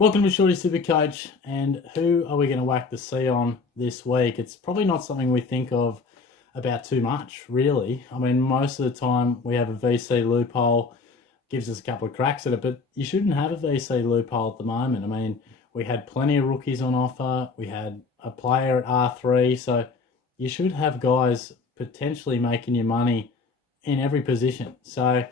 Welcome to Shorty Super Coach, and who are we going to whack the C on this week? It's probably not something we think of about too much, really. I mean, most of the time we have a VC loophole, gives us a couple of cracks at it, but you shouldn't have a VC loophole at the moment. I mean, we had plenty of rookies on offer. We had a player at R3, so you should have guys potentially making you money in every position. So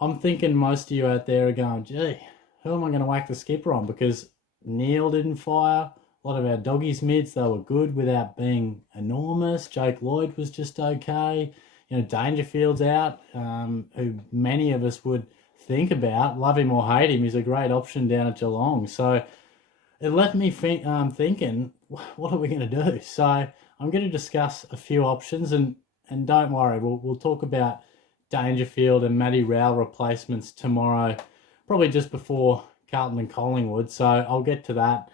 I'm thinking most of you out there are going, gee, who am I going to whack the skipper on? Because Neil didn't fire. A lot of our doggies mids, they were good without being enormous. Jake Lloyd was just okay. You know, Dangerfield's out, who many of us would think about. Love him or hate him, he's a great option down at Geelong. So it left me thinking, what are we going to do? So I'm going to discuss a few options, and don't worry, we'll talk about Dangerfield and Matty Rowell replacements tomorrow, probably just before Carlton and Collingwood. So I'll get to that.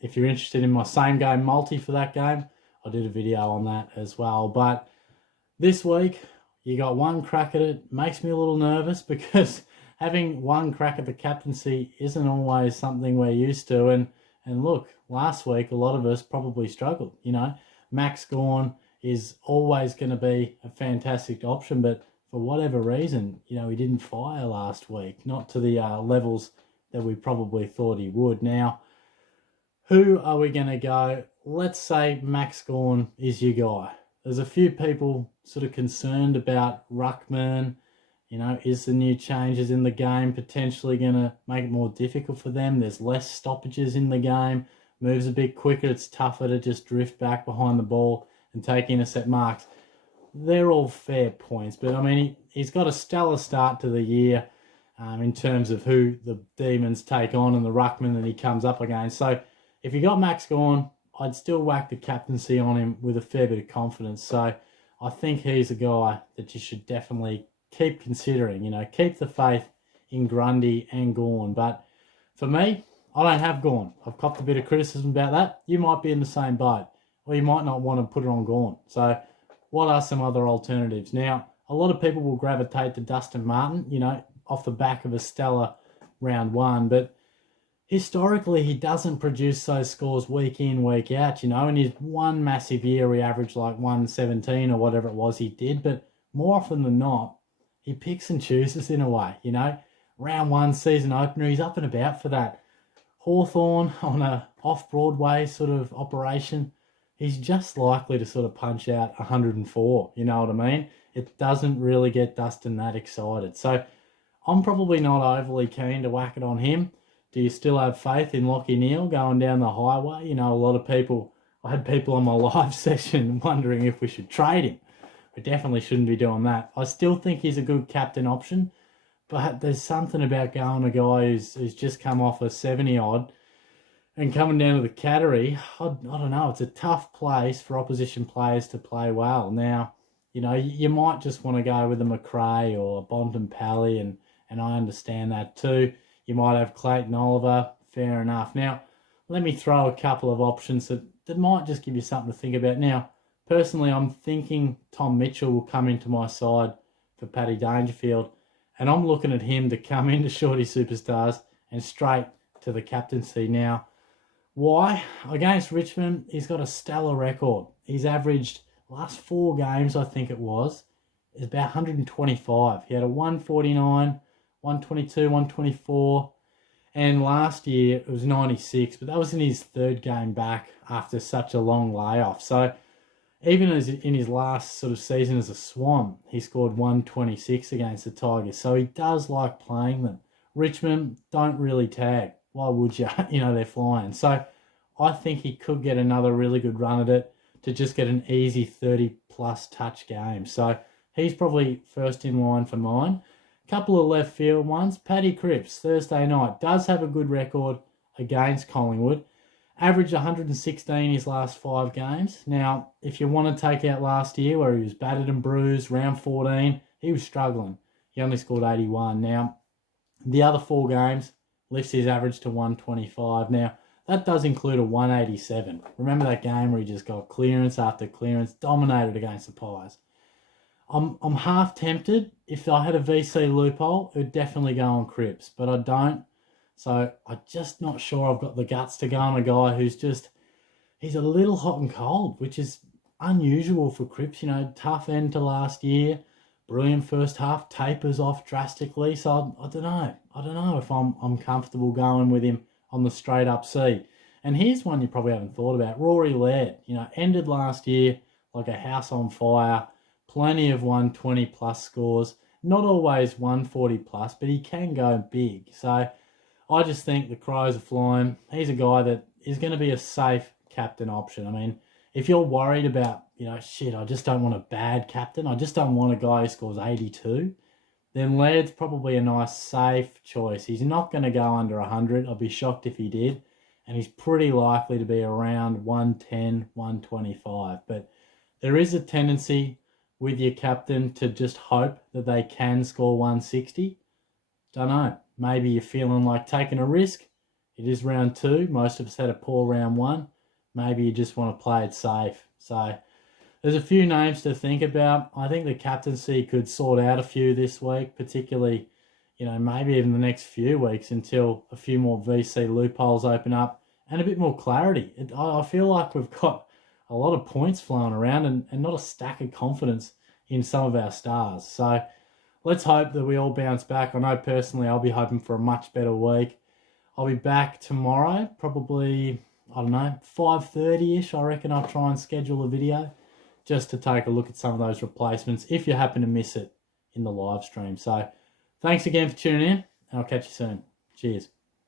If you're interested in my same game multi for that game, I did a video on that as well. But this week, you got one crack at it. Makes me a little nervous because having one crack at the captaincy isn't always something we're used to. And look, last week, a lot of us probably struggled. You know, Max Gawn is always going to be a fantastic option, but for whatever reason, you know, he didn't fire last week, not to the levels that we probably thought he would. Now, who are we going to go? Let's say Max Gawn is your guy. There's a few people sort of concerned about Ruckman. You know, is the new changes in the game potentially going to make it more difficult for them? There's less stoppages in the game, moves a bit quicker, it's tougher to just drift back behind the ball and take intercept marks. They're all fair points, but I mean, he's got a stellar start to the year in terms of who the Demons take on and the Ruckman that he comes up against. So if you got Max Gawn, I'd still whack the captaincy on him with a fair bit of confidence. So I think he's a guy that you should definitely keep considering. You know, keep the faith in Grundy and Gawn. But for me, I don't have Gawn. I've copped a bit of criticism about that. You might be in the same boat, or you might not want to put it on Gawn. So what are some other alternatives? Now, a lot of people will gravitate to Dustin Martin, you know, off the back of a stellar round one, but historically he doesn't produce those scores week in, week out, you know. In his one massive year, he averaged like 117 or whatever it was he did, but more often than not, he picks and chooses in a way, you know. Round one, season opener, he's up and about for that. Hawthorn on a off-Broadway sort of operation, he's just likely to sort of punch out 104, you know what I mean? It doesn't really get Dustin that excited. So I'm probably not overly keen to whack it on him. Do you still have faith in Lachie Neale going down the highway? You know, a lot of people, I had people on my live session wondering if we should trade him. We definitely shouldn't be doing that. I still think he's a good captain option, but there's something about going a guy who's just come off a 70-odd and coming down to the Cattery. I don't know. It's a tough place for opposition players to play well. Now, you know, you might just want to go with a McRae or a Bontempelli, and I understand that too. You might have Clayton Oliver. Fair enough. Now, let me throw a couple of options that might just give you something to think about. Now, personally, I'm thinking Tom Mitchell will come into my side for Paddy Dangerfield, and I'm looking at him to come into Shorty Superstars and straight to the captaincy. Now, why? Against Richmond, he's got a stellar record. He's averaged, last 4 games, I think it was, is about 125. He had a 149, 122, 124, and last year it was 96, but that was in his 3rd game back after such a long layoff. So even as in his last sort of season as a Swan, he scored 126 against the Tigers. So he does like playing them. Richmond don't really tag. Why would you? You know, they're flying. So I think he could get another really good run at it to just get an easy 30-plus touch game. So he's probably first in line for mine. Couple of left field ones. Paddy Cripps, Thursday night, does have a good record against Collingwood. Averaged 116 his last 5 games. Now, if you want to take out last year where he was battered and bruised, round 14, he was struggling. He only scored 81. Now, the other 4 games lifts his average to 125. Now, that does include a 187. Remember that game where he just got clearance after clearance, dominated against the Pies. I'm half tempted. If I had a VC loophole, it would definitely go on Cripps, but I don't. So I'm just not sure I've got the guts to go on a guy who's just, he's a little hot and cold, which is unusual for Cripps. You know, tough end to last year, brilliant first half, tapers off drastically. So I don't know. I don't know if I'm comfortable going with him on the straight up C. And here's one you probably haven't thought about. Rory Laird, you know, ended last year like a house on fire, plenty of 120 plus scores, not always 140 plus, but he can go big. So I just think the Crows are flying. He's a guy that is going to be a safe captain option. I mean, if you're worried about, you know, shit, I just don't want a bad captain, I just don't want a guy who scores 82, then Laird's probably a nice safe choice. He's not going to go under 100. I'd be shocked if he did. And he's pretty likely to be around 110, 125. But there is a tendency with your captain to just hope that they can score 160. Don't know. Maybe you're feeling like taking a risk. It is round 2. Most of us had a poor round 1. Maybe you just want to play it safe. So there's a few names to think about. I think the captaincy could sort out a few this week, particularly, you know, maybe even the next few weeks until a few more VC loopholes open up and a bit more clarity. I feel like we've got a lot of points flowing around and not a stack of confidence in some of our stars. So let's hope that we all bounce back. I know personally I'll be hoping for a much better week. I'll be back tomorrow, probably, I don't know, 5:30ish. I reckon I'll try and schedule a video just to take a look at some of those replacements if you happen to miss it in the live stream. So thanks again for tuning in, and I'll catch you soon. Cheers.